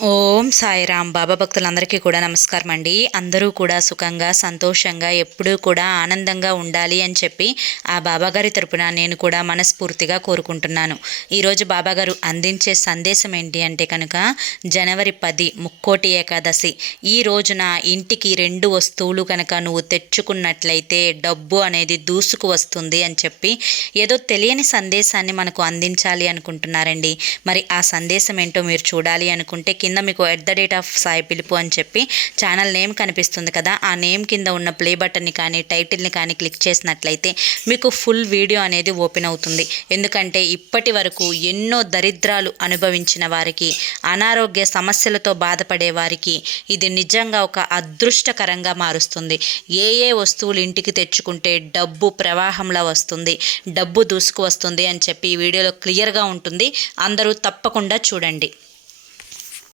Oh. ఓం సాయిరామ్. బాబా భక్తులందరికీ కూడా నమస్కారం అండి. అందరూ కూడా సుఖంగా సంతోషంగా ఎప్పుడూ కూడా ఆనందంగా ఉండాలి అని చెప్పి ఆ బాబాగారి తరపున నేను కూడా మనస్ఫూర్తిగా కోరుకుంటున్నాను. ఈరోజు బాబాగారు అందించే సందేశం ఏంటి అంటే కనుక జనవరి పది ముక్కోటి ఏకాదశి. ఈ రోజున ఇంటికి రెండు వస్తువులు కనుక నువ్వు తెచ్చుకున్నట్లయితే డబ్బు అనేది దూసుకు వస్తుంది అని చెప్పి ఏదో తెలియని సందేశాన్ని మనకు అందించాలి అనుకుంటున్నారండి. మరి ఆ సందేశం ఏంటో మీరు చూడాలి అనుకుంటే కింద మీకు at the date of Sai పిలుపు అని చెప్పి ఛానల్ నేమ్ కనిపిస్తుంది కదా ఆ నేమ్ కింద ఉన్న ప్లే బటన్ని కానీ టైటిల్ని కానీ క్లిక్ చేసినట్లయితే మీకు ఫుల్ వీడియో అనేది ఓపెన్ అవుతుంది. ఎందుకంటే ఇప్పటి వరకు ఎన్నో దరిద్రాలు అనుభవించిన వారికి అనారోగ్య సమస్యలతో బాధపడే వారికి ఇది నిజంగా ఒక అదృష్టకరంగా మారుస్తుంది. ఏ ఏ వస్తువులు ఇంటికి తెచ్చుకుంటే డబ్బు ప్రవాహంలో వస్తుంది డబ్బు దూసుకు వస్తుంది అని చెప్పి ఈ వీడియోలో క్లియర్గా ఉంటుంది. అందరూ తప్పకుండా చూడండి.